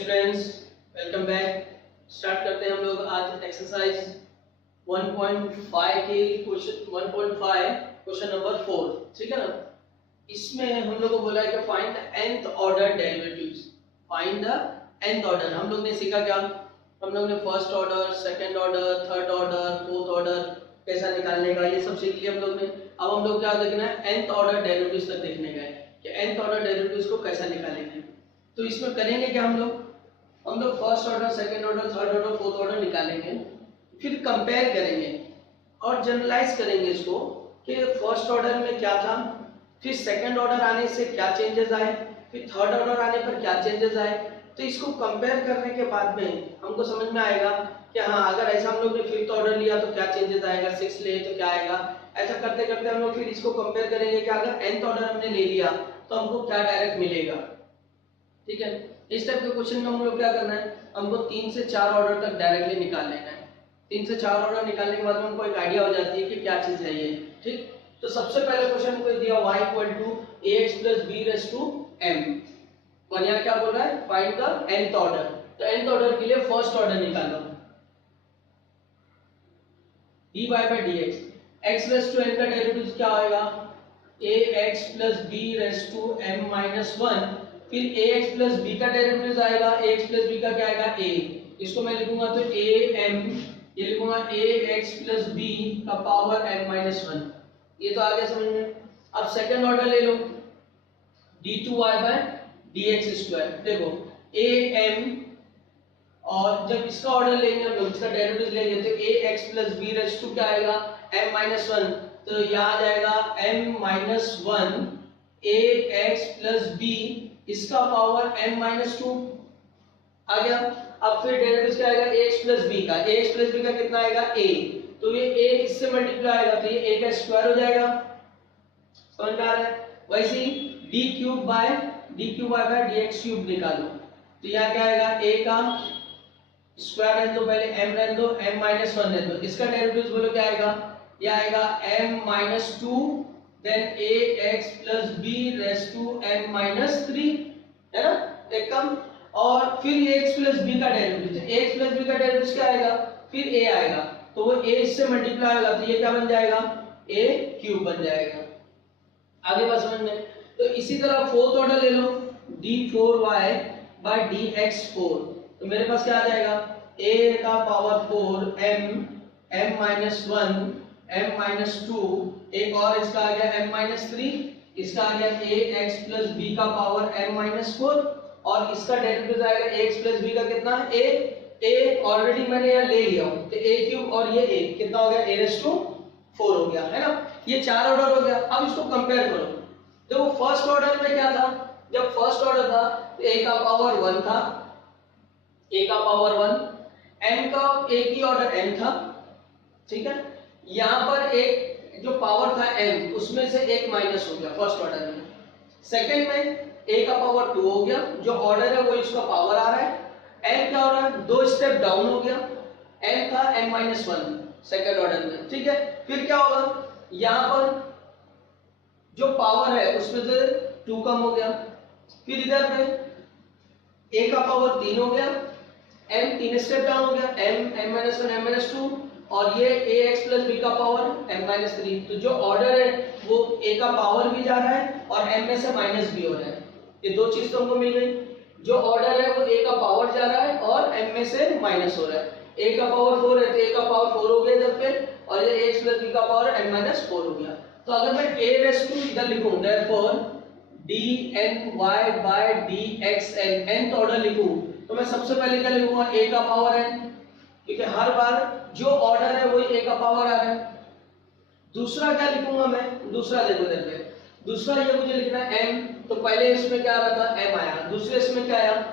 Students, welcome back. Start करते हैं हम लोग आज एक्सरसाइज 1.5 के क्वेश्चन 1.5 क्वेश्चन नंबर 4। ठीक है ना। इसमें हम लोग को बोला है कि find the nth order derivatives. Find the nth order. हम लोग ने सीखा क्या? हम लोग ने first order, second order, third order, fourth order कैसा निकालने का ये सब सीख लिया हम लोग ने। अब हम लोग क्या देखना है? nth ऑर्डर डेरिवेटिव्स तक देखने का है कि nth ऑर्डर डेरिवेटिव्स को कैसा निकालेंगे। तो इसमें करेंगे क्या हम लोग first order, second order, third order, fourth order निकालेंगे, फिर कंपेयर करेंगे और जनरलाइज करेंगे इसको कि फर्स्ट ऑर्डर में क्या था, फिर सेकंड ऑर्डर आने से क्या चेंजेस आए, फिर थर्ड ऑर्डर आने पर क्या चेंजेस आए। तो इसको कंपेयर करने के बाद में हमको समझ में आएगा कि हाँ, अगर ऐसा हम लोग ने फिफ्थ ऑर्डर लिया तो क्या चेंजेस आएगा, सिक्स ले तो क्या आएगा। ऐसा करते करते हम लोग फिर इसको कंपेयर करेंगे कि अगर nth ऑर्डर हमने ले लिया तो हमको क्या डायरेक्ट मिलेगा। ठीक है। इस टाइप के क्वेश्चन में हम लोग क्या करना है, हमको 3 से 4 ऑर्डर तक डायरेक्टली निकाल लेना है। 3 से 4 ऑर्डर निकालने के बाद हमको एक आइडिया हो जाती है कि क्या चीज है ये। ठीक। तो सबसे पहले क्वेश्चन को दिया y = ax + b m। और यहाँ क्या बोल रहा है? Find the nth order. तो nth ऑर्डर के लिए फर्स्ट ऑर्डर निकालो। dy/dx x n का डेरिवेटिव क्या होगा? ax + b m-1। फिर ax + b का डेरिवेटिव आएगा। ax + b का क्या आएगा? a। इसको मैं लिखूंगा तो am, ये लिखूंगा ax + b का पावर m-1। ये तो आ गया समझ में। अब सेकंड ऑर्डर ले लो, d2y/dx²। देखो am, और जब इसका ऑर्डर लेंगे हम लोग, इसका डेरिवेटिव लेंगे तो ax + b क्या आएगा? m-1। तो यहाँ आ जाएगा m-1 ax + b, इसका पावर m-2 आ गया। अब फिर डेरिवेटिव क्या आएगा? ax + b का। ax + b का कितना आएगा? a। तो ये a इससे मल्टीप्लाई आएगा तो ये a का स्क्वायर हो जाएगा। समझ में आ रहा है? वैसे ही d3y/dx³ निकालो तो यहाँ क्या आएगा? a का स्क्वायर रहने दो, पहले m रहने दो, m-1 रहने दो। इसका डेरिवेटिव बोलो क्या आएगा? ये आएगा m-2 then ax + b m-3, है ना। एक कम। और फिर ax + b का डेरिवेटिव, ax + b का डेरिवेटिव क्या आएगा? फिर a आएगा तो वो a इससे मल्टीप्लाई होगा तो ये क्या बन जाएगा? a³ बन जाएगा। आगे बात समझ में। तो इसी तरह फोर्थ ऑर्डर ले लो, d4y/dx4। तो मेरे पास क्या आ जाएगा? a का पावर 4 m-1 m-2, एक और इसका आ गया m-3, इसका आ गया ax + b का पावर m-4, और इसका डेरिवेटिव आएगा ax + b का कितना? a ऑलरेडी मैंने यहाँ ले लिया हूँ तो a³ और ये a कितना हो गया? a⁴ हो गया, है ना। ये 4 ऑर्डर हो गया। अब इसको कंपेयर करो। देखो फर्स्ट ऑर्डर में क्या था? जब फर्स्ट ऑर्डर था तो a का पावर 1 था, a का पावर 1, m का एक ही ऑर्डर m था। ठीक है। यहाँ पर एक जो पावर था m, उसमें से एक माइनस हो गया फर्स्ट ऑर्डर में। सेकंड में a का पावर 2 हो गया, जो ऑर्डर है वो इसका पावर आ रहा है। m क्या हो रहा है? 2 स्टेप डाउन हो गया। m था m-1 सेकंड ऑर्डर में। ठीक है। फिर क्या होगा? यहाँ पर जो पावर है उसमें से 2 कम हो गया। फिर इधर पे a का पावर 3 हो गया, m 3 स्टेप डाउन हो गया, m-1 m-2, और ये ax + b का पावर m-3। तो जो ऑर्डर है वो a का पावर भी जा रहा है और m में से माइनस भी हो रहा है। ये दो चीज तुमको मिल गई। जो ऑर्डर है वो a का पावर जा रहा है और m में से माइनस हो रहा है। a का पावर 4 है तो a का पावर 4 हो गया इधर पे, और ये ax + b का पावर m-4 हो गया। तो अगर मैं a इधर लिखूं, therefore dny/dxn nth ऑर्डर लिखूं तो मैं सबसे पहले क्या लिखूंगा? a का पावर n, क्योंकि हर बार जो ऑर्डर है वही a का पावर आ रहा है। दूसरा क्या लिखूंगा मैं? दूसरा देखो इधर पे, दूसरा ये मुझे लिखना है m। तो पहले इसमें क्या आ रहा था? m आया। दूसरे इसमें क्या आया?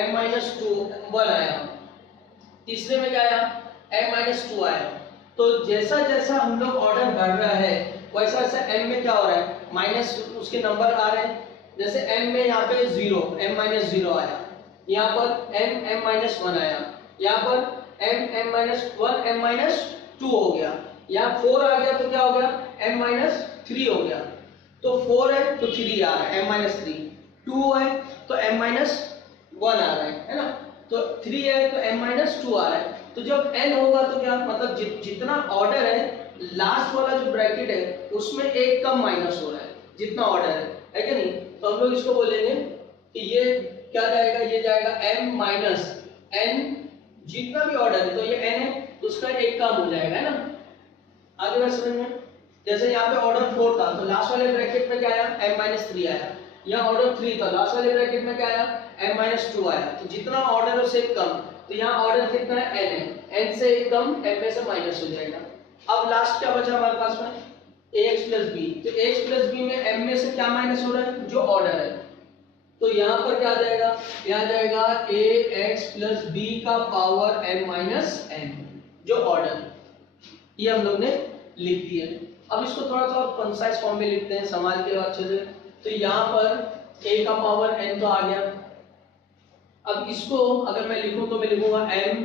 m-2 1 आया। तीसरे में क्या आया? m-2 आया। तो जैसा जैसा हम लोग ऑर्डर बढ़ रहा है वैसा वैसा m में क्या हो रहा है? माइनस उसके नंबर आ रहे हैं। जैसे m में यहाँ पे 0 m-0 आया, यहाँ पर m-1 आया, यहाँ पर m-1 m-2 हो गया, यहाँ 4 आ गया तो क्या हो गया? m-3 हो गया। तो 4 है तो 3 आ रहा है m-3, 2 है तो m-1 1 आ रहा है ना, तो 3 है तो m माइनस 2 आ रहा है। तो जब n होगा तो क्या मतलब जितना ऑर्डर है लास्ट वाला जो ब्रैकेट है उसमें एक कम माइनस हो रहा है जितना ऑर्डर है कि नहीं। तो हम लोग इसको बोलेंगे कि ये क्या जाएगा, ये जाएगा m माइनस n, जितना भी ऑर्डर है तो ये n है तो उसका एक कम हो जाएगा, है ना। आगे बात समझ में। जैसे यहाँ पे ऑर्डर 4 था तो लास्ट वाले ब्रैकेट में क्या आया, m माइनस 3 आया। यहाँ ऑर्डर 3 था, लास्ट वाले ब्रैकेट में क्या आया, m माइनस 2 आया। तो जितना ऑर्डर है उससे कम, तो यहाँ ऑर्डर कितना है, n है, n से एक कम m में से माइनस हो जाएगा। अब लास्ट क्या बचा हमारे पास में, ax प्लस b। तो ax प्लस b में m में से क्या माइनस हो रहा है, जो ऑर्डर है। तो यहाँ पर क्या आ जाएगा, यहाँ जाएगा ax प्लस b का पावर m माइनस n, जो ऑर्डर, ये हम लोग ने लिख दिया। अब इसको थोड़ा सा और कंसाइज फॉर्म में लिखते हैं, संभाल के अच्छे से। तो यहाँ पर a का पावर n तो आ गया। अब इसको अगर मैं लिखूं तो मैं लिखूंगा m,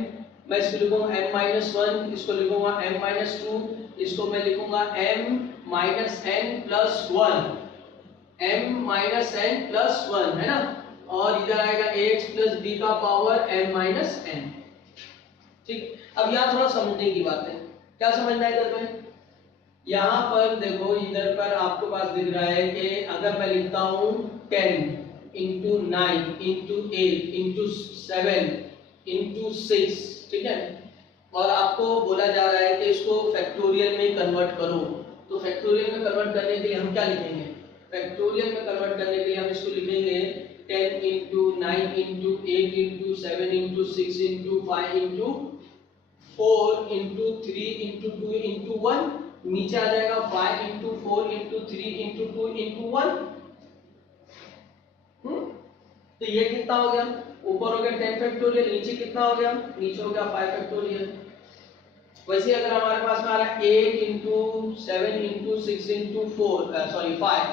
मैं इसको लिखूंगा m माइनस 1, इसको लिखूंगा m माइनस 2, इसको मैं लिखूंगा m minus n plus 1, m minus n plus 1, है ना। और इधर आएगा ax प्लस b का पावर m माइनस n। ठीक, अब यहाँ थोड़ा समझने की बात है, क्या समझना है इधर पे। यहाँ पर देखो, इधर पर आपको पास दिख रहा है कि अगर मैं लिखता हूँ 10 इंटू 9 इंटू 8 इंटू 7 इंटू 6, ठीक है, और आपको बोला जा रहा है कि इसको फैक्टोरियल में कन्वर्ट करो। तो फैक्टोरियल में कन्वर्ट करने के लिए हम क्या लिखेंगे, फैक्टोरियल में कन्वर्ट करने के लिए हम इसको लिखेंगे 10 into 9 into 8 into 7 into 6 into 5 into 4 into 3 into 2 into 1, नीचे आ जाएगा 5 इंटू 4 इंटू 3 इंटू 2 इंटू 1। तो ये कितना हो गया, ऊपर हो गया 10 फैक्टोरियल, नीचे कितना हो गया, नीचे हो गया 5 फैक्टोरियल। वैसे अगर हमारे पास में आ रहा है 8 इंटू 7 इंटू 6 इंटू 4 सॉरी 5,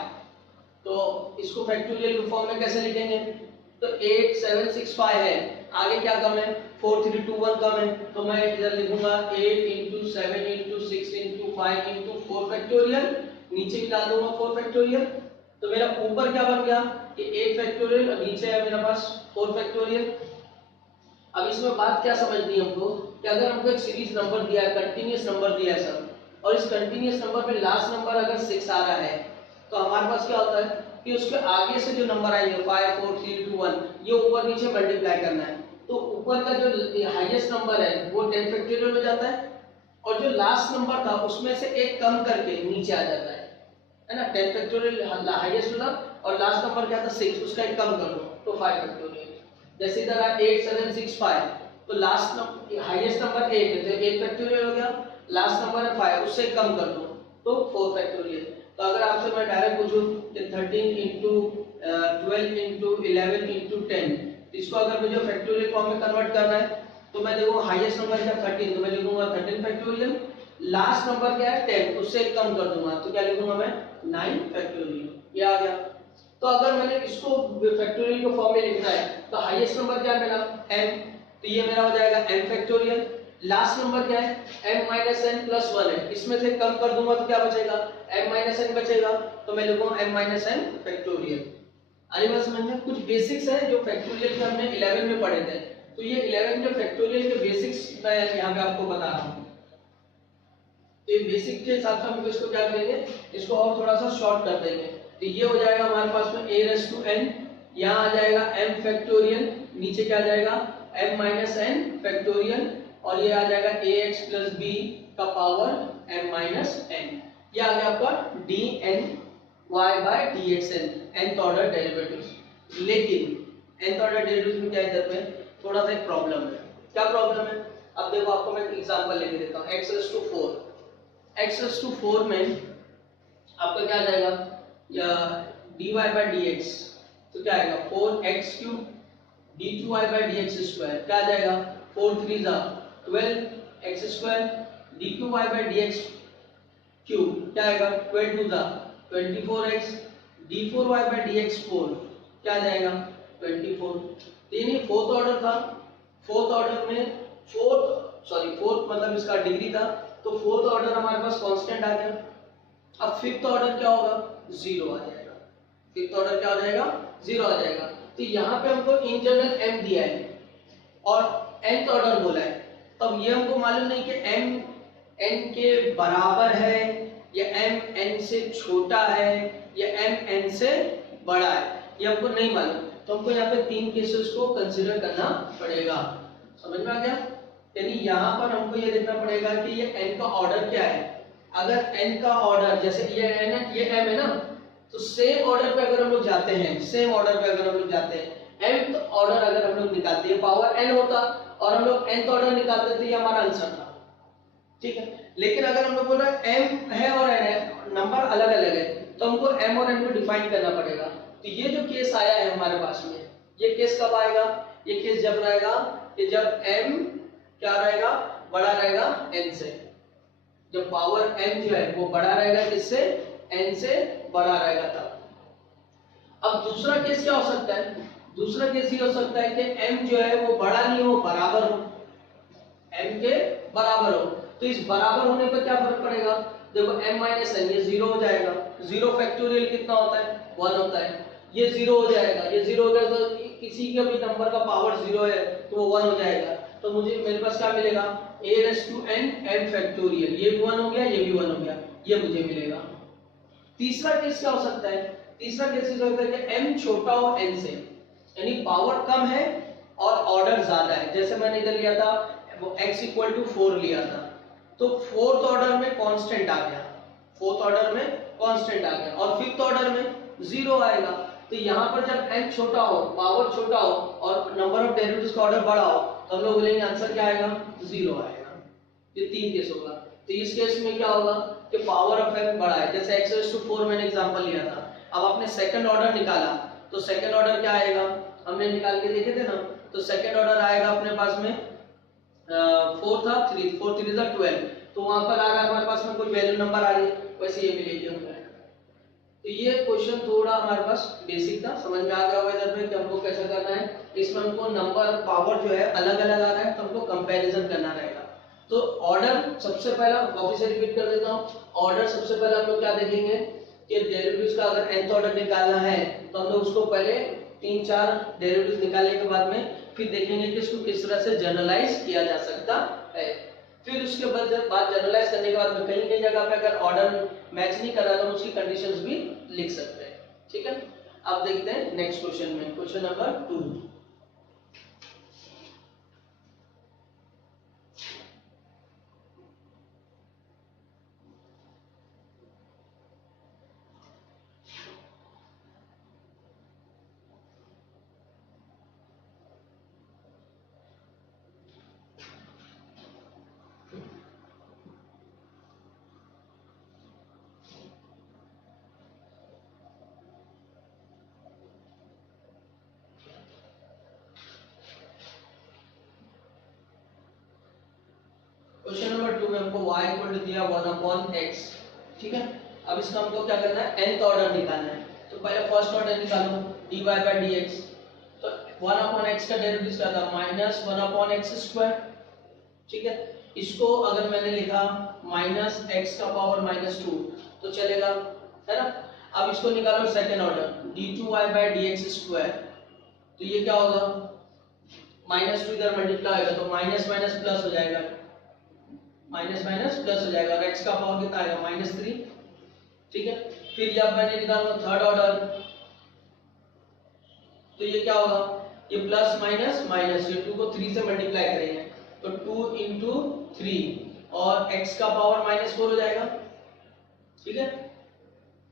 तो इसको फैक्टोरियल के फॉर्म में कैसे लिखेंगे। तो 8 7 6 5 है, आगे क्या कम है, 4 3 2 1 कम है, तो मैं इधर लिखूंगा 8 into 7 into 6 into 5 into 4 factorial, नीचे भी डाल दूंगा 4 फैक्टोरियल। तो मेरा ऊपर क्या बन गया कि 8 फैक्टोरियल और नीचे है मेरे पास 4 फैक्टोरियल। अब इसमें बात क्या समझनी है हमको कि अगर हमको एक सीरीज नंबर दिया है, कंटीन्यूअस नंबर दिया है सब, और इस कंटीन्यूअस नंबर में लास्ट नंबर अगर 6 आ रहा है तो हमारे पास क्या होता है कि उसके आगे से जो नंबर आएंगे 5 4 3 2 1, ये ऊपर नीचे मल्टीप्लाई करना है। तो ऊपर का जो हाईएस्ट नंबर है वो 10 फैक्टोरियल में जाता है, और जो लास्ट नंबर था उसमें से एक कम करके नीचे आ जाता है ना। 10 फैक्टोरियल हाईएस्ट वाला और लास्ट नंबर क्या था 6, उसका एक कम कर दो तो 5 फैक्टोरियल। जैसे इधर 8 7 6 5, तो लास्ट नंबर हाईएस्ट नंबर 8 है तो 8 फैक्टोरियल हो गया, लास्ट नंबर है 5, उससे कम कर दो तो 4 फैक्टोरियल। तो अगर आपसे मैं डायरेक्ट पूछूं कि 13 इंटू 12 इंटू 11 इंटू 10, इसको अगर मुझे फैक्टोरियल फॉर्म में कन्वर्ट करना है तो मैं देखूंगा हाईएस्ट नंबर क्या 13, तो मैं लिखूंगा 13 फैक्टोरियल, लास्ट नंबर क्या है 10, उससे एक कम कर दूंगा तो क्या लिखूंगा मैं 9 फैक्टोरियल, ये आ गया। तो अगर मैंने इसको फैक्टोरियल के फॉर्म में लिखना है तो हाईएस्ट नंबर क्या मेरा m, तो ये मेरा हो जाएगा m फैक्टोरियल, लास्ट नंबर क्या है m माइनस n प्लस 1 है, इसमें से कम कर दूंगा तो क्या बचेगा m माइनस n बचेगा, तो मैं लिखूंगा m माइनस n फैक्टोरियल। आगे बात समझ में, कुछ बेसिक्स है जो फैक्टोरियल के हमने 11 में पढ़े थे, तो ये 11 के फैक्टोरियल के बेसिक्स मैं यहाँ पे आपको बता रहा हूँ। तो ये बेसिक के हिसाब से हम इसको क्या करेंगे, इसको और थोड़ा सा शॉर्ट कर देंगे। तो ये हो जाएगा हमारे पास में a रेज़ टू n, यहाँ आ जाएगा m फैक्टोरियल, नीचे क्या आ जाएगा m माइनस n फैक्टोरियल, और ये आ जाएगा ax प्लस b का पावर m माइनस n। ये आ गया आपका dn y by dxn, nth order derivatives. लेकिन nth ऑर्डर डेरिवेटिव्स में क्या है, इधर में थोड़ा सा एक प्रॉब्लम है। क्या प्रॉब्लम है, अब देखो आपको मैं एक एग्जांपल लेके देता हूँ। x raise to 4, x raise to 4 में आपका क्या आ जाएगा या dy बाय dx, तो क्या आएगा 4x cube d2y bye dx square, क्या आ जाएगा 4 3 12x square d2y bye dx cube, क्या आएगा 12 2 24x d4y बाय dx 4, क्या आ जाएगा 24। यानी फोर्थ ऑर्डर था, फोर्थ ऑर्डर में फोर्थ मतलब इसका डिग्री था, तो फोर्थ ऑर्डर हमारे पास कांस्टेंट आ गया। अब फिफ्थ ऑर्डर क्या होगा, 0 आ जाएगा। फिफ्थ ऑर्डर क्या हो जाएगा, 0 आ जाएगा। तो यहाँ पे हमको इन जनरल m दिया है और nth ऑर्डर बोला है, तो अब ये हमको मालूम नहीं कि m n के बराबर है या m n से छोटा है या m n से बड़ा है, ये हमको नहीं मालूम। तो हमको यहाँ पे 3 केसेस को कंसीडर करना पड़ेगा। समझ में आ गया? यानी यहाँ पर हमको ये देखना पड़ेगा कि ये n का ऑर्डर क्या है। अगर n का ऑर्डर जैसे ये n है, ये m है ना, तो सेम ऑर्डर पे अगर हम लोग जाते हैं, सेम ऑर्डर पे अगर हम लोग जाते हैं, nth ऑर्डर अगर हम लोग निकालते हैं पावर n होता और हम लोग nth ऑर्डर निकालते तो ये हमारा आंसर था, ठीक है। लेकिन अगर हम लोग बोल रहे हैं m है और n है, नंबर अलग अलग है, तो हमको m और n को डिफाइन करना पड़ेगा। तो ये जो केस आया है हमारे पास में, ये केस कब आएगा? ये केस जब रहेगा कि जब m क्या रहेगा, बड़ा रहेगा n से, जब पावर m जो है वो बड़ा रहेगा किससे, n से बड़ा रहेगा तब। अब दूसरा केस क्या हो सकता है? दूसरा केस ये हो सकता है कि m जो है वो बड़ा नहीं हो, बराबर हो, m के बराबर हो। तो इस बराबर होने पर क्या फर्क पड़ेगा? देखो m माइनस n, ये 0 हो जाएगा, 0 फैक्टोरियल कितना होता है, 1 होता है, ये 0 हो जाएगा, ये 0 हो जाएगा, तो किसी के भी नंबर का पावर 0 है तो वो 1 हो जाएगा। तो मुझे मेरे पास क्या मिलेगा, a raised to n m factorial, ये भी 1 हो गया, ये भी 1 हो गया, ये मुझे मिलेगा। तीसरा केस क्या हो सकता है? तीसरा केस ये हो सकता है कि m छोटा हो n से, यानी पावर कम है और ऑर्डर ज्यादा है। जैसे मैंने इधर लिया था वो x इक्वल टू 4 लिया था, तो फोर्थ ऑर्डर में कांस्टेंट आ गया, फोर्थ ऑर्डर में कांस्टेंट आ गया और फिफ्थ ऑर्डर में 0 आएगा। तो यहाँ पर जब n छोटा हो, पावर छोटा हो और नंबर ऑफ डेरिवेटिव्स का ऑर्डर बड़ा हो, तो हम लोग बोलेंगे आंसर क्या आएगा, 0 आएगा। ये 3 केस होगा। तो इस केस में क्या होगा कि पावर ऑफ m बड़ा है, जैसे x raised to 4 मैंने एग्जांपल लिया था। अब आपने सेकंड ऑर्डर निकाला, तो सेकंड ऑर्डर क्या आएगा, हमने निकाल के देखे थे ना, तो सेकंड ऑर्डर आएगा अपने पास में 4 था, 3 4 3 था 12, तो वहां पर आ रहा है हमारे पास में कोई वैल्यू नंबर आ रही है, वैसे ये मिलेगी हमको। तो ये क्वेश्चन थोड़ा हमारे पास बेसिक था, समझ में आ गया होगा इधर में कि हमको कैसे करना है। इसमें हमको नंबर पावर जो है अलग अलग आ रहा है, तो हमको कंपैरिजन करना रहेगा। तो ऑर्डर सबसे पहला वापस से रिपीट कर देता हूँ, ऑर्डर सबसे पहले हम लोग क्या देखेंगे कि डेरिवेटिव्स का अगर nth ऑर्डर निकालना है तो हम लोग उसको पहले 3-4 डेरिवेटिव्स निकालने के बाद में फिर देखेंगे कि इसको किस तरह से जनरलाइज किया जा सकता है। फिर उसके बाद जनरलाइज करने के बाद में कहीं कहीं जगह पे अगर ऑर्डर मैच नहीं कर रहा तो उसकी कंडीशंस भी लिख सकते हैं, ठीक है। अब देखते हैं नेक्स्ट क्वेश्चन में, क्वेश्चन नंबर 2। क्वेश्चन नंबर 2 में हमको y इक्वल टू दिया 1/x, ठीक है। अब इसका हमको क्या करना है, nth ऑर्डर निकालना है। तो पहले फर्स्ट ऑर्डर निकालो, dy/dx। तो 1/x का डेरिवेटिव क्या था, -1/x², ठीक है। इसको अगर मैंने लिखा -x का पावर -2 तो चलेगा, है ना। अब इसको निकालो सेकंड ऑर्डर, d2y/dx²। तो ये क्या होगा, -2 इधर मल्टीप्लाई होगा तो माइनस माइनस प्लस हो जाएगा, माइनस माइनस प्लस हो जाएगा और x का पावर कितना आएगा, -3, ठीक है। फिर जब मैंने निकाला थर्ड ऑर्डर, तो ये क्या होगा, ये प्लस माइनस माइनस, ये 2 को 3 से मल्टीप्लाई करेंगे तो 2 into 3 और x का पावर -4 हो जाएगा, ठीक है।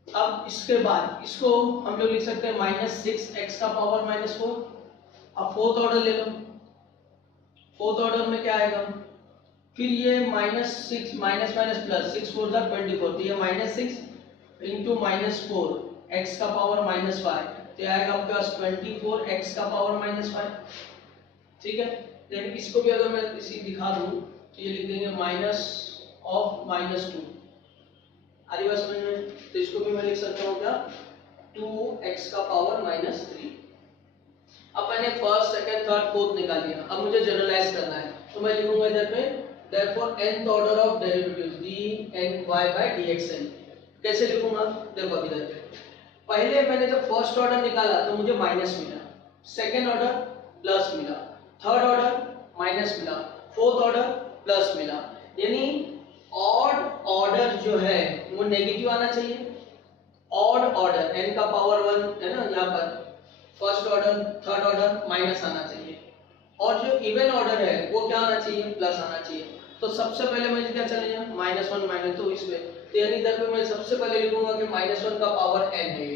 अब इसके बाद इसको हम लोग लिख सकते हैं -6x का पावर -4। अब फोर्थ ऑर्डर ले लो, फोर्थ ऑर्डर में क्या आएगा, फिर ये -6 माइनस माइनस प्लस, 6 4 24, तो ये -6 into -4 x का पावर -5, तो आएगा आपके पास 24 x का पावर -5, ठीक है। देन इसको भी अगर मैं इसी दिखा दूं तो ये लिख देंगे -2 आ रही बात समझ में। तो इसको भी मैं लिख सकता हूँ क्या, 2x का पावर -3। अब मैंने फर्स्ट सेकंड थर्ड फोर्थ निकाल लिया, अब मुझे जनरलाइज करना है, तो मैं लिखूंगा इधर में therefore nth order of derivatives dny/dxn। कैसे लिखूंगा, देखो इधर पे पहले मैंने जब फर्स्ट ऑर्डर निकाला तो मुझे माइनस मिला, सेकेंड ऑर्डर प्लस मिला, थर्ड ऑर्डर माइनस मिला, फोर्थ ऑर्डर प्लस मिला। यानी ऑड ऑर्डर जो है वो नेगेटिव आना चाहिए। ऑड ऑर्डर n का पावर 1 है ना, यहाँ पर first order third order minus आना चाहिए, और जो इवन ऑर्डर है वो क्या आना चाहिए, प्लस आना चाहिए। तो सबसे पहले मुझे क्या चलेगा, -1 माइनस, तो इसमें तो यानी इधर पे मैं सबसे पहले लिखूंगा कि -1 का पावर n है।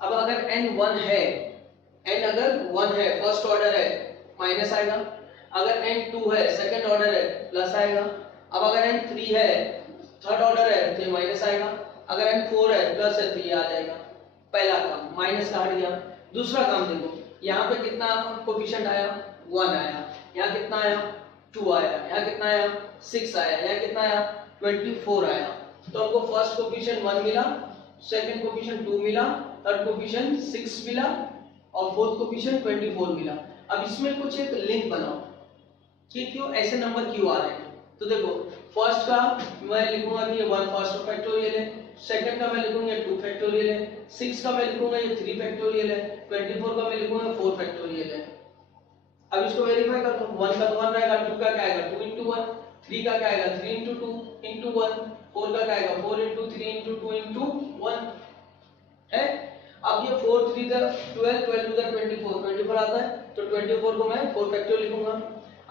अब अगर n 1 है, n अगर 1 है फर्स्ट ऑर्डर है माइनस आएगा, अगर n 2 है सेकंड ऑर्डर है प्लस आएगा, अब अगर n 3 है थर्ड ऑर्डर है तो माइनस आएगा, अगर n 4 है प्लस है तो ये आ जाएगा। पहला काम माइनस का हट गया। दूसरा काम देखो, यहाँ पे कितना कोफिशिएंट आया, 1 आया, यहाँ कितना आया 2 आया, यहाँ कितना आया 6 आया, यहाँ कितना आया 24 आया। तो हमको फर्स्ट कोफिशिएंट 1 मिला, सेकंड कोफिशिएंट 2 मिला, थर्ड कोफिशिएंट 6 मिला और फोर्थ कोफिशिएंट 24 मिला। अब इसमें कुछ एक लिंक बनाओ कि क्यों ऐसे नंबर क्यों आ रहे हैं। तो देखो फर्स्ट का मैं लिखूंगा कि ये 1 फर्स्ट फैक्टोरियल है, सेकंड का मैं लिखूंगा 2 फैक्टोरियल है, 6 का मैं लिखूंगा ये 3 फैक्टोरियल है, 24 का मैं लिखूंगा 4 फैक्टोरियल है। अब इसको वेरीफाई कर दो, 1 का तो 1 रहेगा, 2 का क्या आएगा 2 into 1, 3 का क्या आएगा 3 into 2 into 1, 4 का क्या आएगा 4 into 3 into 2 into 1 है। अब ये 4 3 द 12, 12 टू द 24, 24 आता है तो 24 को मैं 4 फैक्टोरियल लिखूंगा।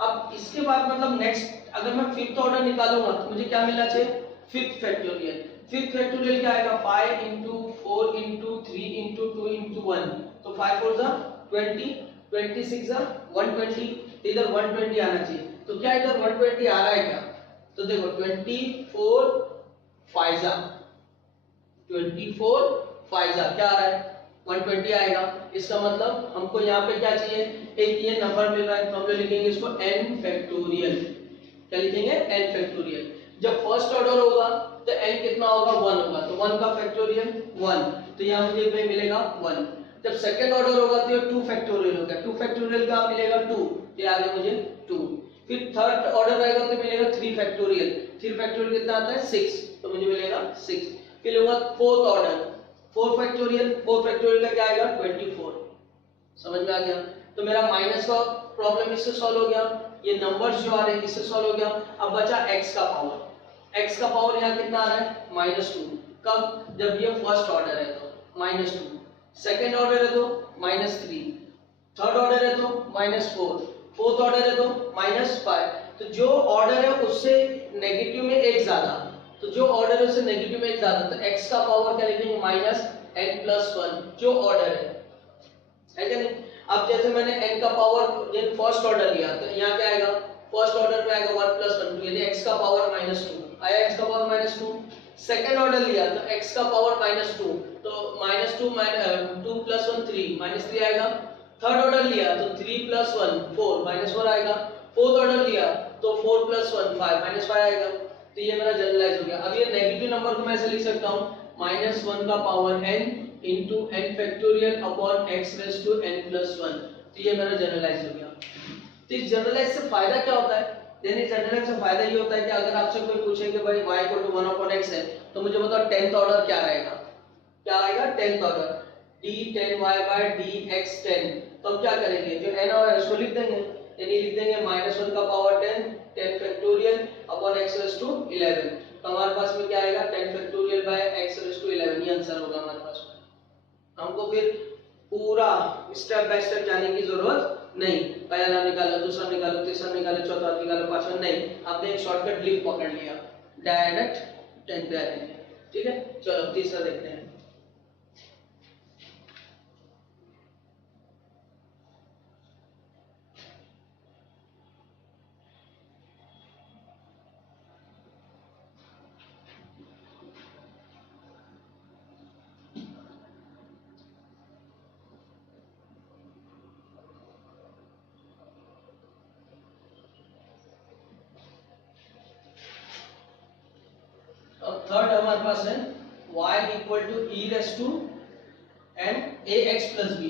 अब इसके बाद मतलब नेक्स्ट अगर मैं फिफ्थ ऑर्डर निकालूंगा तो मुझे क्या मिलना चाहिए, फिफ्थ फैक्टोरियल। फिफ्थ फैक्टोरियल क्या आएगा 5 into 4 into 3 into 2 into 1, तो 5 4 जा 20, 26 जा 120, इधर 120 आना चाहिए। तो क्या इधर 120 आ रहा है क्या, तो देखो 24 5 जा 24 5 जा क्या आ रहा है 120 आएगा। इसका मतलब हमको यहाँ पे क्या चाहिए, एक ये नंबर मिल रहा है तो हम लोग लिखेंगे इसको n फैक्टोरियल। क्या लिखेंगे n फैक्टोरियल। जब फर्स्ट ऑर्डर होगा तो n कितना होगा 1 होगा, तो 1 का फैक्टोरियल 1, तो यहाँ मुझे पे मिलेगा 1। जब सेकंड ऑर्डर होगा तो ये 2 फैक्टोरियल होगा, 2 फैक्टोरियल का मिलेगा 2, ये आगे मुझे 2। फिर थर्ड ऑर्डर रहेगा तो मिलेगा 3 फैक्टोरियल, 3 फैक्टोरियल कितना आता है 6, तो मुझे मिलेगा 6। फिर होगा फोर्थ ऑर्डर 4 फैक्टोरियल, 4 फैक्टोरियल का क्या आएगा 24। समझ में आ गया। तो मेरा माइनस का प्रॉब्लम इससे सॉल्व हो गया, ये नंबर्स जो आ रहे हैं इससे सॉल्व हो गया। अब बचा x का पावर, x का पावर यहाँ कितना आ रहा है -2। कब, जब ये फर्स्ट ऑर्डर है तो -2, सेकंड ऑर्डर है तो -3, थर्ड ऑर्डर है तो -4, फोर्थ ऑर्डर है तो -5। तो जो ऑर्डर है उससे नेगेटिव में एक ज्यादा, तो जो ऑर्डर है उससे नेगेटिव में एक ज्यादा, तो x का पावर क्या लिखेंगे -n+1 जो ऑर्डर है क्या नहीं। अब जैसे मैंने n का पावर जब फर्स्ट ऑर्डर लिया तो यहाँ क्या आएगा, फर्स्ट ऑर्डर में आएगा 1 + 1 2, यानी x का पावर -2 आया, x का पावर -2। सेकंड ऑर्डर लिया तो x का पावर -2, तो -2 2 + 1 3 -3 आएगा। थर्ड ऑर्डर लिया तो 3 + 1 4 -4 आएगा। फोर्थ ऑर्डर लिया तो 4 + 1 5 -5 आएगा। तो ये मेरा जनरलाइज हो गया। अब ये नेगेटिव नंबर को मैं ऐसे लिख सकता हूँ -1 का power n into n factorial upon x raise to n+1। तो ये मेरा जनरलाइज हो गया। तो इस जनरलाइज से फायदा क्या होता है, यानी जनरलाइज से फायदा ये होता है कि अगर आपसे कोई पूछे कि भाई y = 1/x है तो मुझे बताओ 10th ऑर्डर क्या रहेगा, क्या आएगा 10th ऑर्डर d10y/dx10। तो हम क्या करेंगे, जो n और उसको लिख देंगे, यानी लिख देंगे -1 का power 10 factorial upon x raise to 11। तो हमारे पास में क्या आएगा 10 factorial by x raise to 11, ये आंसर होगा हमारे पास। हमको फिर पूरा स्टेप बाय स्टेप जाने की जरूरत नहीं, पहला निकालो, दूसरा निकालो, तीसरा निकालो, चौथा निकालो, पांचवा नहीं, आपने एक शॉर्टकट लिंक पकड़ लिया, डायरेक्ट 10 पे आ जाएंगे। ठीक है, चलो तीसरा देखते हैं। थर्ड हमारे पास है y = e raised to n ax plus b,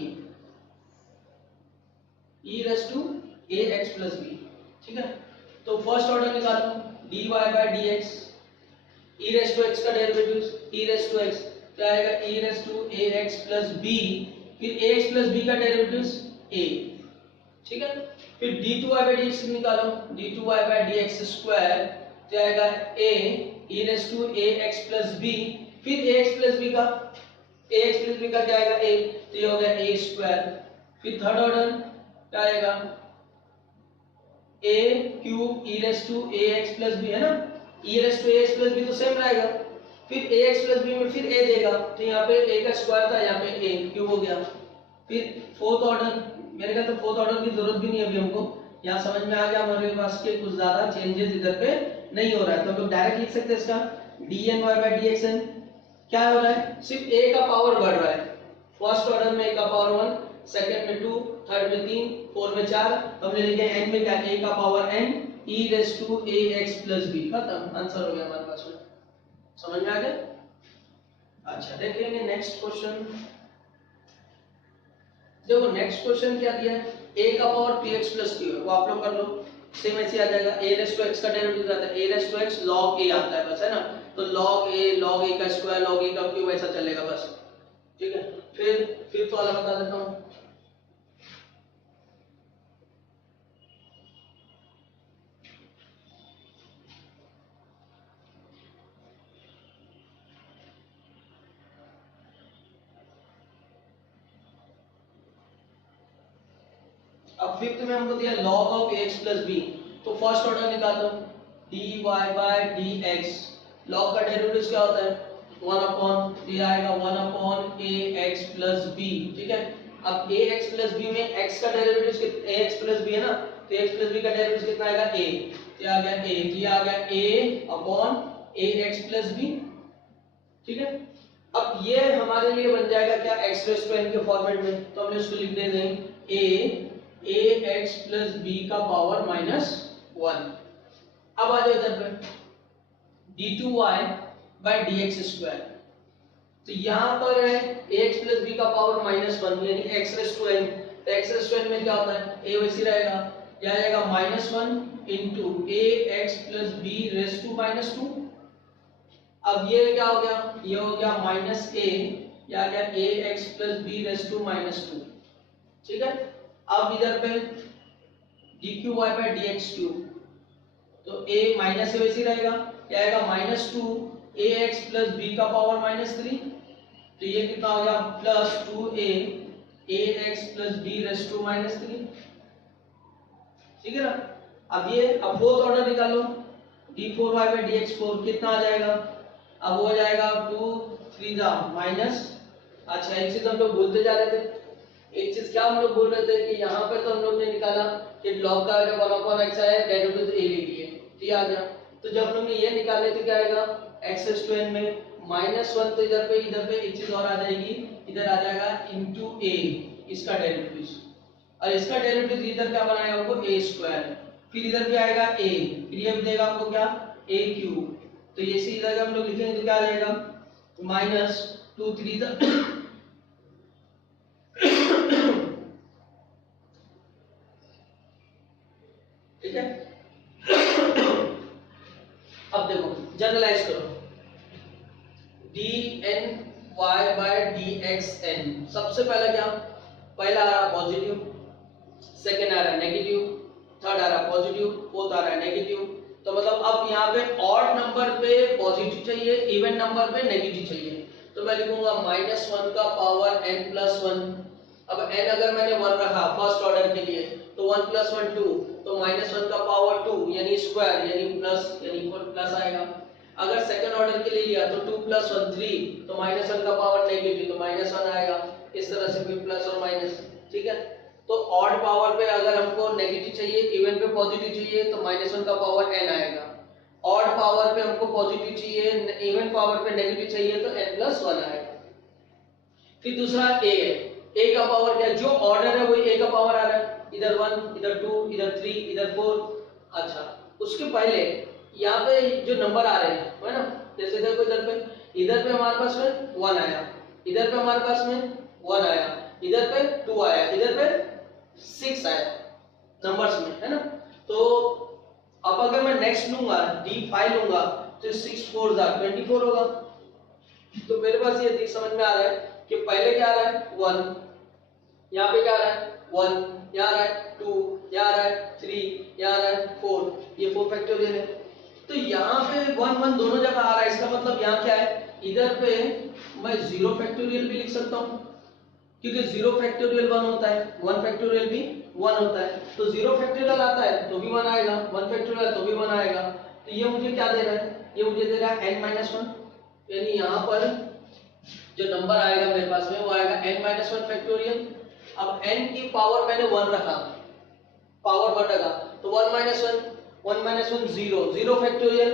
e raised to ax plus b। ठीक है, तो फर्स्ट ऑर्डर निकालो dy/dx, e raised to x का derivative e raised to x क्या आएगा e raised to ax plus b, फिर ax plus b का derivative a, ठीक है। फिर d2y by dx निकालो, d2y by dx स्क्वायर तो आएगा a e raise to ax plus b, फिर ax प्लस b का क्या आएगा a, तो ये हो गया a स्क्वायर। फिर थर्ड ऑर्डर क्या आएगा a cube e raise to ax plus b, है ना, e raise to ax plus b तो सेम रहेगा। फिर ax प्लस b में फिर a देगा, तो यहाँ पे a का स्क्वायर था, यहाँ पे a क्यूब हो गया। फिर फोर्थ ऑर्डर, मेरे ख्याल तो फोर्थ ऑर्डर की जरूरत भी नहीं है अभी हमको, यहाँ समझ में आ गया हमारे पास के कुछ ज्यादा चेंजेस इधर पे नहीं हो रहा है, तो हम लोग डायरेक्ट लिख सकते हैं इसका dny by dxn। क्या हो रहा है, सिर्फ a का पावर बढ़ रहा है। फर्स्ट ऑर्डर में a का पावर 1, सेकंड में 2, थर्ड में 3, फोर्थ में 4, हमने लिखा n में क्या, a का power n e raise to ax plus b, खत्म, आंसर हो गया हमारे पास में। समझ में आ गया। अच्छा देख लेंगे नेक्स्ट क्वेश्चन। देखो नेक्स्ट क्वेश्चन क्या दिया है, a का पावर px प्लस q है, वो आप लोग कर लो, सेम ऐसे आ जाएगा। a रेस टू x का डेरिवेटिव आता है a raise to x log a आता है बस, है ना, तो log a का स्क्वायर log a का क्यूब ऐसा चलेगा बस, ठीक है। फिर वाला बता देता हूँ। अब फिफ्थ में हमको दिया log of ax plus b, तो फर्स्ट ऑर्डर निकालो dy by dx, log का डेरिवेटिव क्या होता है 1 अपॉन, ये आएगा 1 अपॉन ax प्लस b, ठीक है। अब ax प्लस b में x का डेरिवेटिव ax प्लस b है ना, तो ax प्लस b का डेरिवेटिव कितना आएगा a, ये आ गया a, ये आ गया a upon ax plus b, ठीक है। अब ये हमारे लिए बन जाएगा क्या, x रेज़ टू n के फॉर्मेट में, तो हमने उसको लिख देते हैं ax प्लस b का पावर -1। अब आ जाओ इधर पे d2y by dx स्क्वायर, तो यहाँ पर है ax प्लस b का पावर -1 यानी x रेज़ टू n, तो x रेज़ टू n में क्या होता है a वैसे रहेगा, यह आ जाएगा -1 into ax plus b raise to -2। अब ये क्या हो गया, ये हो गया -a, या आ गया ax plus b raise to -2, ठीक है। अब इधर पे dqy by dx क्यूब, तो a माइनस से वैसे रहेगा, क्या आएगा -2 ax प्लस b का पावर -3, तो ये कितना हो गया +2a ax plus b raise to -3, ठीक है ना। अब फोर्थ ऑर्डर निकालो d4y by dx 4, कितना आ जाएगा, अब हो जाएगा 2 3 माइनस। अच्छा एक चीज हम लोग भूलते जा रहे थे, एक चीज क्या हम लोग बोल रहे थे कि यहाँ पे तो हम लोग ने निकाला कि log का अगर 1/x है डेरिवेटिव a ले लिए, ठीक आ गया। तो जब हम लोग ने ये निकाले तो क्या आएगा x रेज़ टू n में -1, तो इधर पे एक चीज और आ जाएगी, इधर आ जाएगा इनटू a, इसका डेरिवेटिव, और इसका डेरिवेटिव इधर क्या बनाएगा हमको a स्क्वायर, फिर इधर क्या आएगा a, फिर ये देगा आपको क्या a क्यूब, तो ये सीधा अगर हम लोग लिखेंगे तो क्या आ जाएगा -2 3 ठीक है। अब देखो जनरलाइज करो dny by dxn, सबसे पहला क्या, पहला आ रहा पॉजिटिव, सेकंड आ रहा है नेगेटिव, थर्ड आ रहा है पॉजिटिव, फोर्थ आ रहा है नेगेटिव, तो मतलब अब यहाँ पे ऑड नंबर पे पॉजिटिव चाहिए, इवन नंबर पे नेगेटिव चाहिए, तो मैं लिखूंगा -1 का पावर n+1। अब n अगर मैंने 1 रखा फर्स्ट ऑर्डर के लिए, तो 1 + 1 2, तो -1 का पावर 2 यानी स्क्वायर यानी प्लस यानी प्लस आएगा। अगर सेकंड ऑर्डर के लिए लिया तो 2 + 1 3, तो -1 का पावर नेगेटिव तो -1 आएगा, इस तरह से फिर प्लस और माइनस, ठीक है। तो ऑड पावर पे अगर हमको नेगेटिव चाहिए, इवन पे पॉजिटिव चाहिए, तो -1 का पावर n आएगा। ऑड पावर पे हमको पॉजिटिव चाहिए, इवन पावर पे नेगेटिव चाहिए, तो n+1 आएगा। फिर दूसरा a है, a का पावर क्या, जो ऑर्डर है वही a का पावर आ रहा है, इधर 1 इधर 2 इधर 3 इधर 4। अच्छा उसके पहले यहाँ पे जो नंबर आ रहे हैं है ना, जैसे देखो इधर पे हमारे पास में 1 आया, इधर पे हमारे पास में 1 आया, इधर पे 2 आया, इधर पे 6 आया नंबर्स में, है ना। तो अब अगर मैं नेक्स्ट लूंगा d5 लूंगा तो 6 4 24 होगा। तो मेरे पास ये समझ में आ रहा है कि पहले क्या आ रहा है 1, यहाँ पे क्या आ रहा है 1, यहाँ रहा है 2, यहाँ रहा है 3, यहाँ रहा है 4, ये 4 फैक्टोरियल है। तो यहाँ पे 1 1 दोनों जगह आ रहा है, इसका मतलब यहाँ क्या है, इधर पे मैं 0 फैक्टोरियल भी लिख सकता हूँ, क्योंकि 0 फैक्टोरियल 1 होता है, 1 फैक्टोरियल भी 1 होता है। तो 0 फैक्टोरियल आता है तो भी 1 आएगा, 1 फैक्टोरियल तो भी 1 आएगा। तो ये मुझे क्या दे रहा है, ये मुझे दे रहा है n-1, यानी यहाँ पर जो नंबर आएगा मेरे पास में वो आएगा n-1 फैक्टोरियल। अब n की पावर मैंने 1 रखा, पावर 1 रखा, तो 1 1 0, 0 फैक्टोरियल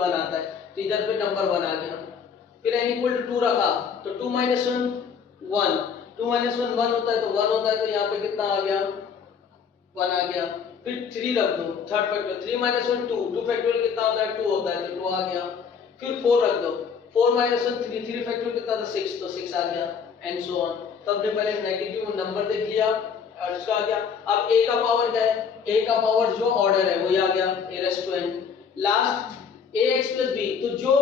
1 आता है, तो इधर पे नंबर 1 आ गया। फिर n इक्वल टू 2 रखा, तो 2 1 1, 2 1 1 होता है तो 1 होता है, तो यहाँ पे कितना आ गया, 1 आ गया। फिर 3 रख दो, थर्ड फैक्टोरियल, 3 1 2, 2 फैक्टोरियल कितना होता है, 2 होता है, तो 2 आ गया। फिर 4 रख दो, 4 1 3, 3 फैक्टोरियल कितना था, 6, तो 6 आ गया, एंड सो ऑन। तो हमने पहले नेगेटिव नंबर देख लिया और इसका आ गया। अब a का पावर क्या है, a का पावर जो ऑर्डर है वही आ गया, a raise to n। Last ax + b, तो जो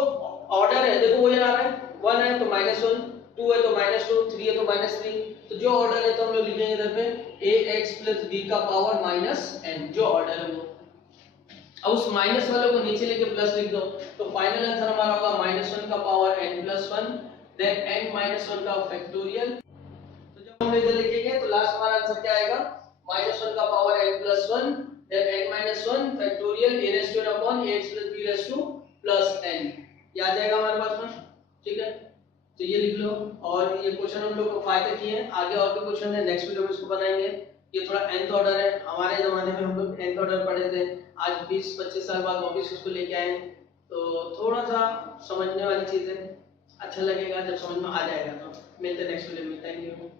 ऑर्डर है देखो वही आ रहा है, 1 है तो -1, 2 है तो -2, 3 है तो -3, तो जो ऑर्डर है तो हम लोग लिखेंगे इधर पे ax + b का पावर -n, जो ऑर्डर है वो। अब उस माइनस वाले को नीचे लेके प्लस लिख दो, तो फाइनल आंसर हमारा होगा -1 का पावर n+1, देन n-1 का फैक्टोरियल। तो जब हम इधर लिखेंगे तो लास्ट हमारा आंसर क्या आएगा, -1 का power n+1, then n-1 factorial a raise to n upon ax + b raise to +n, ये आ जाएगा हमारे पास में। ठीक है, तो ये लिख लो। और ये क्वेश्चन हम लोग को फायदे किए हैं, आगे और भी क्वेश्चन है, नेक्स्ट वीडियो में इसको बनाएंगे। ये थोड़ा nth ऑर्डर है, हमारे जमाने में हम लोग nth ऑर्डर पढ़े थे, आज 20-25 साल बाद वापस उसको लेके आए, तो थोड़ा सा समझने वाली चीज है, अच्छा लगेगा जब समझ में आ जाएगा। तो मिलते हैं नेक्स्ट वीडियो में, थैंक यू।